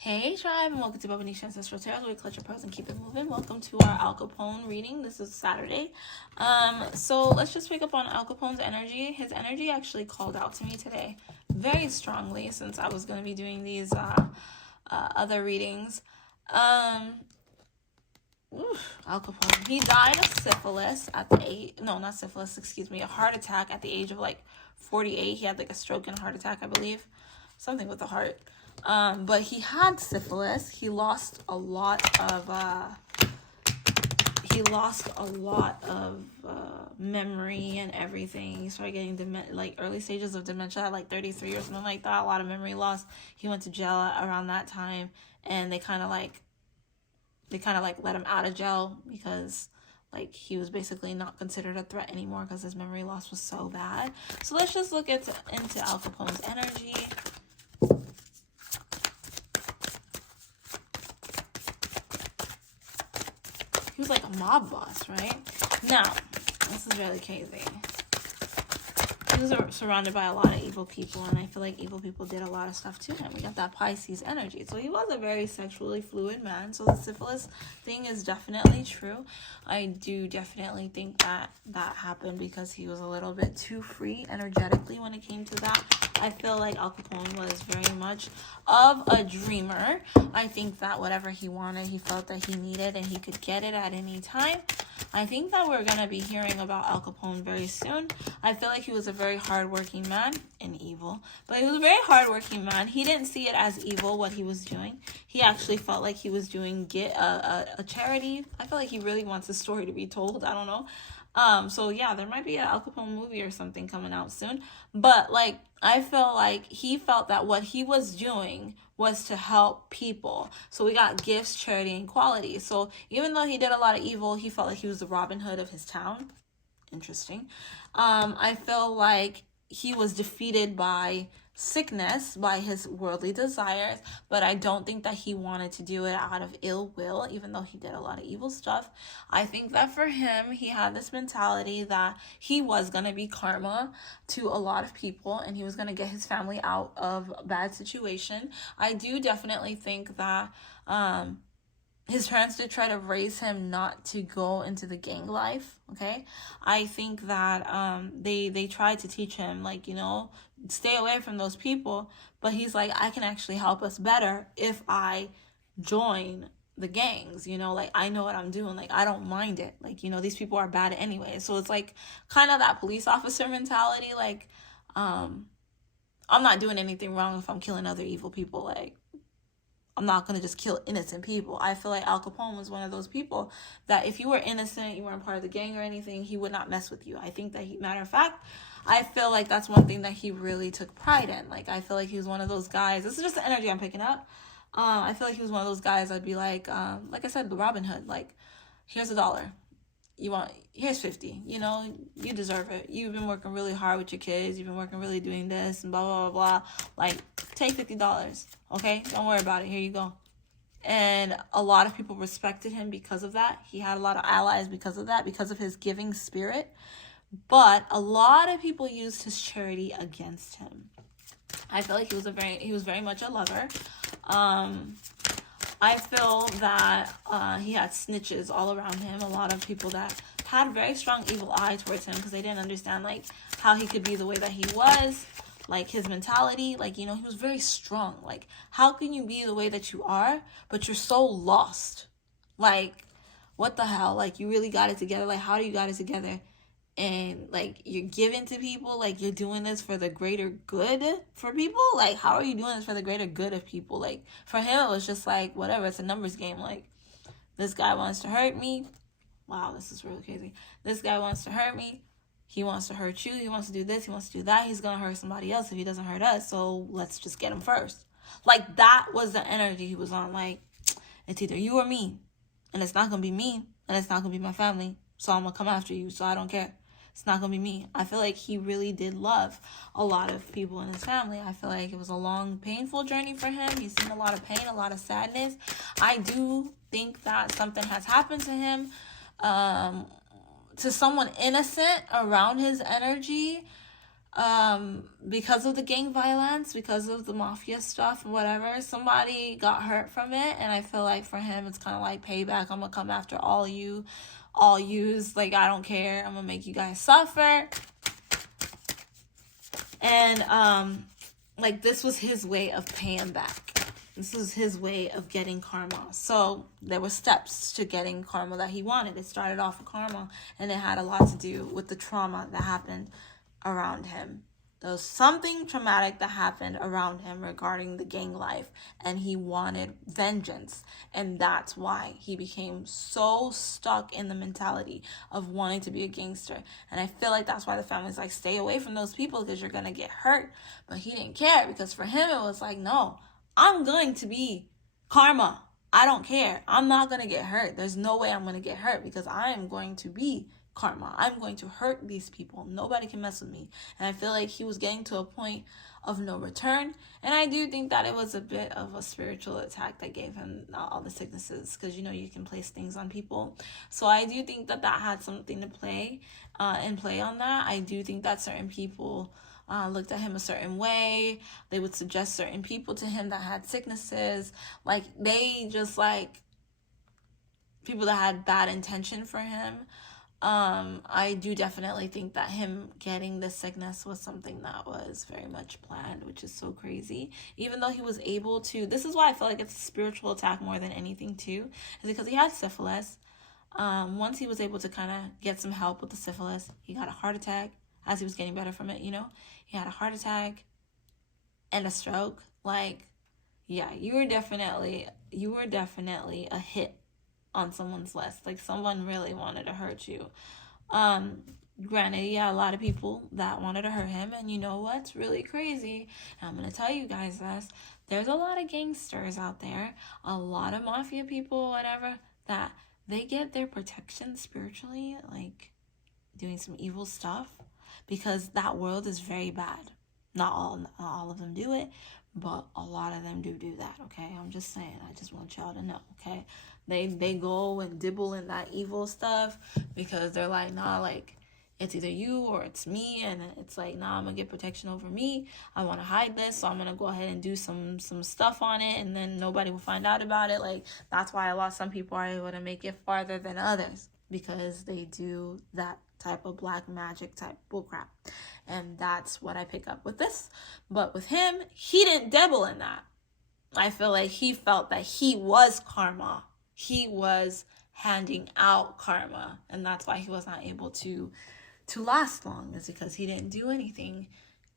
Hey tribe, and welcome to Bobo-Nesha Ancestral Tarot, where we clutch your pearls and keep it moving. Welcome to our Al Capone reading. This is Saturday. So let's just pick up on Al Capone's energy. His energy actually called out to me today very strongly, since I was going to be doing these other readings. Al Capone. He died of syphilis at the a heart attack at the age of like 48. He had like a stroke and a heart attack, I believe. Something with the heart. But he had syphilis. He lost a lot of memory and everything. He started getting early stages of dementia at like 33 or something like that. A lot of memory loss. He went to jail around that time, and they kind of let him out of jail because like he was basically not considered a threat anymore because his memory loss was so bad. So let's just look into Al Capone's energy. He was like a mob boss, right? Now, this is really crazy. He was surrounded by a lot of evil people, and I feel like evil people did a lot of stuff to him. We got that Pisces energy. So he was a very sexually fluid man. So the syphilis thing is definitely true. I do definitely think that happened because he was a little bit too free energetically when it came to that. I feel like Al Capone was very much of a dreamer. I think that whatever he wanted, he felt that he needed, and he could get it at any time. I think that we're going to be hearing about Al Capone very soon. I feel like he was a very hardworking man and evil. But he was a very hardworking man. He didn't see it as evil, what he was doing. He actually felt like he was doing a charity. I feel like he really wants his story to be told. I don't know. So yeah, there might be an Al Capone movie or something coming out soon. But like, I feel like he felt that what he was doing was to help people. So we got gifts, charity, and quality. So even though he did a lot of evil, he felt like he was the Robin Hood of his town. Interesting. I feel like he was defeated by sickness, by his worldly desires, but I don't think that he wanted to do it out of ill will, even though he did a lot of evil stuff. I think that for him, he had this mentality that he was going to be karma to a lot of people, and he was going to get his family out of a bad situation. I do definitely think that his parents did try to raise him not to go into the gang life, okay? I think that they tried to teach him, like, you know, stay away from those people. But he's like, I can actually help us better if I join the gangs, you know? Like, I know what I'm doing. Like, I don't mind it. Like, you know, these people are bad anyway. So it's like kind of that police officer mentality. Like, I'm not doing anything wrong if I'm killing other evil people. Like, I'm not going to just kill innocent people. I feel like Al Capone was one of those people that if you were innocent, you weren't part of the gang or anything, he would not mess with you. I think that matter of fact, I feel like that's one thing that he really took pride in. Like, I feel like he was one of those guys. This is just the energy I'm picking up. I feel like he was one of those guys I'd be like I said, the Robin Hood. Like, here's $1. Here's 50. You know, you deserve it. You've been working really hard with your kids. You've been working really doing this and blah, blah, blah, blah. Like, take $50. Okay? Don't worry about it. Here you go. And a lot of people respected him because of that. He had a lot of allies because of that, because of his giving spirit. But a lot of people used his charity against him. I feel like he was very much a lover. I feel that he had snitches all around him. A lot of people that had very strong evil eye towards him because they didn't understand like how he could be the way that he was, like his mentality. Like, you know, he was very strong. Like, how can you be the way that you are, but you're so lost? Like, what the hell? Like, you really got it together. Like, how do you got it together? And like, you're giving to people, like you're doing this for the greater good for people. Like, how are you doing this for the greater good of people? Like, for him, it was just like, whatever, it's a numbers game. Like, this guy wants to hurt me. Wow, this is really crazy. This guy wants to hurt me. He wants to hurt you. He wants to do this. He wants to do that. He's going to hurt somebody else if he doesn't hurt us. So let's just get him first. Like, that was the energy he was on. Like, it's either you or me. And it's not going to be me. And it's not going to be my family. So I'm going to come after you. So I don't care. It's not going to be me. I feel like he really did love a lot of people in his family. I feel like it was a long, painful journey for him. He's seen a lot of pain, a lot of sadness. I do think that something has happened to him, to someone innocent around his energy. because of the gang violence, because of the mafia stuff and whatever, somebody got hurt from it, and I feel like for him it's kind of like payback. I'm gonna come after all yous, like, I don't care, I'm gonna make you guys suffer. And like, this was his way of paying back. This was his way of getting karma. So there were steps to getting karma that he wanted. It started off with karma, and it had a lot to do with the trauma that happened around him. There was something traumatic that happened around him regarding the gang life, and he wanted vengeance. And that's why he became so stuck in the mentality of wanting to be a gangster. And I feel like that's why the family's like, stay away from those people because you're going to get hurt. But he didn't care, because for him it was like, no, I'm going to be karma. I don't care. I'm not going to get hurt. There's no way I'm going to get hurt, because I am going to be karma. I'm going to hurt these people. Nobody can mess with me. And I feel like he was getting to a point of no return. And I do think that it was a bit of a spiritual attack that gave him all the sicknesses, because you know you can place things on people. So I do think that that had something to play on that. I do think that certain people looked at him a certain way. They would suggest certain people to him that had sicknesses. Like, they just, like, people that had bad intention for him. I do definitely think that him getting this sickness was something that was very much planned, which is so crazy. Even though he was able to, this is why I feel like it's a spiritual attack more than anything too, is because he had syphilis. Once he was able to kind of get some help with the syphilis, he got a heart attack as he was getting better from it, you know? He had a heart attack and a stroke. Like, yeah, you were definitely a hit on someone's list. Like, someone really wanted to hurt you. Granted, yeah, a lot of people that wanted to hurt him, and you know what's really crazy? And I'm gonna tell you guys this. There's a lot of gangsters out there, a lot of mafia people, whatever, that they get their protection spiritually, like doing some evil stuff, because that world is very bad. Not all of them do it, but a lot of them do that, okay? I'm just saying. I just want y'all to know, okay? They go and dibble in that evil stuff because they're like, nah, like, it's either you or it's me. And it's like, nah, I'm going to get protection over me. I want to hide this, so I'm going to go ahead and do some stuff on it, and then nobody will find out about it. Like, that's why some people are able to make it farther than others, because they do that type of black magic type bullcrap. And that's what I pick up with this. But with him, he didn't dabble in that. I feel like he felt that he was karma. He was handing out karma. And that's why he was not able to last long, is because he didn't do anything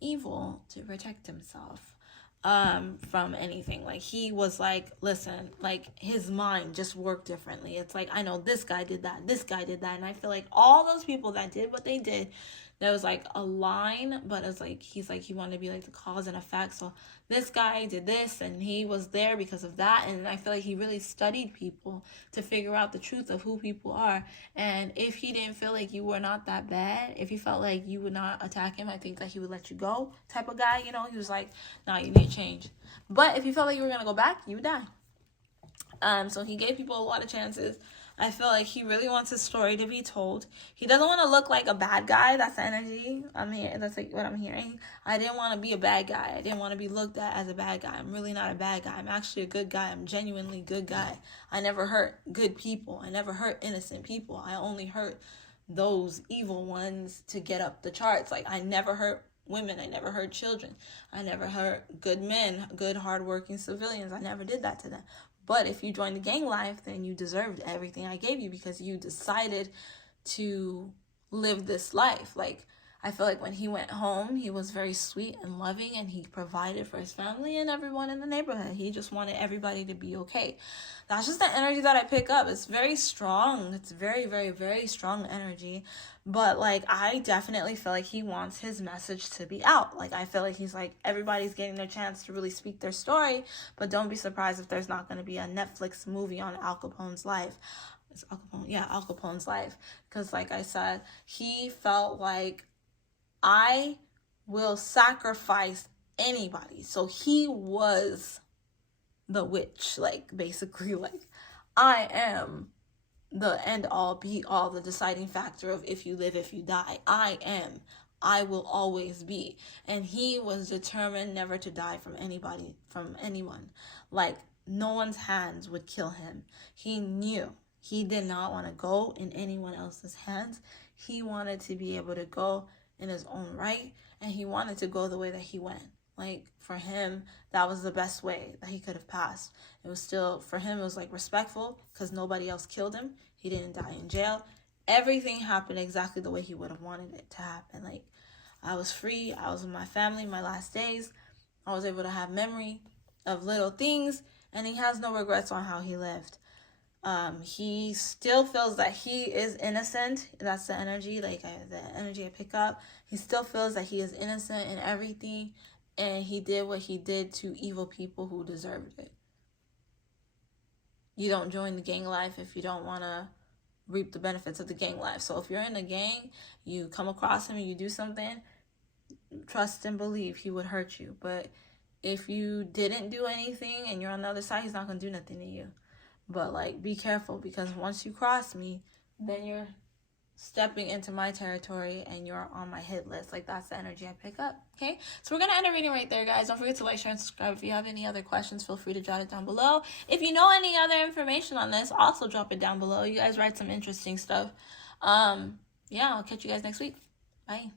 evil to protect himself from anything. Like, he was like, listen, like, his mind just worked differently. It's like, I know this guy did that, and I feel like all those people that did what they did, there was like a line, but it's like, he's like, he wanted to be like the cause and effect. So this guy did this, and he was there because of that. And I feel like he really studied people to figure out the truth of who people are. And if he didn't feel like you were not that bad, if he felt like you would not attack him, I think that he would let you go type of guy. You know, he was like, nah, you need to change. But if he felt like you were going to go back, you would die. So he gave people a lot of chances. I feel like he really wants his story to be told. He doesn't want to look like a bad guy. That's the energy I'm here. That's like what I'm hearing. I didn't want to be a bad guy. I didn't want to be looked at as a bad guy. I'm really not a bad guy. I'm actually a good guy. I'm genuinely good guy. I never hurt good people. I never hurt innocent people. I only hurt those evil ones to get up the charts. Like, I never hurt women. I never hurt children. I never hurt good men, good hardworking civilians. I never did that to them. But if you joined the gang life, then you deserved everything I gave you, because you decided to live this life. Like, I feel like when he went home, he was very sweet and loving, and he provided for his family and everyone in the neighborhood. He just wanted everybody to be okay. That's just the energy that I pick up. It's very strong. It's very, very, very strong energy. But, like, I definitely feel like he wants his message to be out. Like, I feel like he's like, everybody's getting their chance to really speak their story, but don't be surprised if there's not going to be a Netflix movie on Al Capone's life. It's Al Capone? Yeah, Al Capone's life. Because, like I said, he felt like, I will sacrifice anybody. So he was the witch. Like, basically, like, I am the end all, be all, the deciding factor of if you live, if you die. I am I will always be. And he was determined never to die from anybody, from anyone. Like, no one's hands would kill him. He knew he did not want to go in anyone else's hands. He wanted to be able to go in his own right, and he wanted to go the way that he went. Like, for him, that was the best way that he could have passed. It was still, for him, it was like respectful because nobody else killed him. He didn't die in jail. Everything happened exactly the way he would have wanted it to happen. Like, I was free. I was with my family my last days. I was able to have memory of little things, and he has no regrets on how he lived. He still feels that he is innocent. That's the energy, the energy I pick up. He still feels that he is innocent in everything, and he did what he did to evil people who deserved it. You don't join the gang life if you don't want to reap the benefits of the gang life. So if you're in a gang, you come across him and you do something, trust and believe he would hurt you. But if you didn't do anything and you're on the other side, he's not going to do nothing to you. But, like, be careful, because once you cross me, then you're stepping into my territory and you're on my hit list. Like, that's the energy I pick up. Okay, so we're gonna end the reading right there, guys. Don't forget to like, share, and subscribe. If you have any other questions, feel free to jot it down below. If you know any other information on this, also drop it down below. You guys write some interesting stuff. Yeah, I'll catch you guys next week. Bye.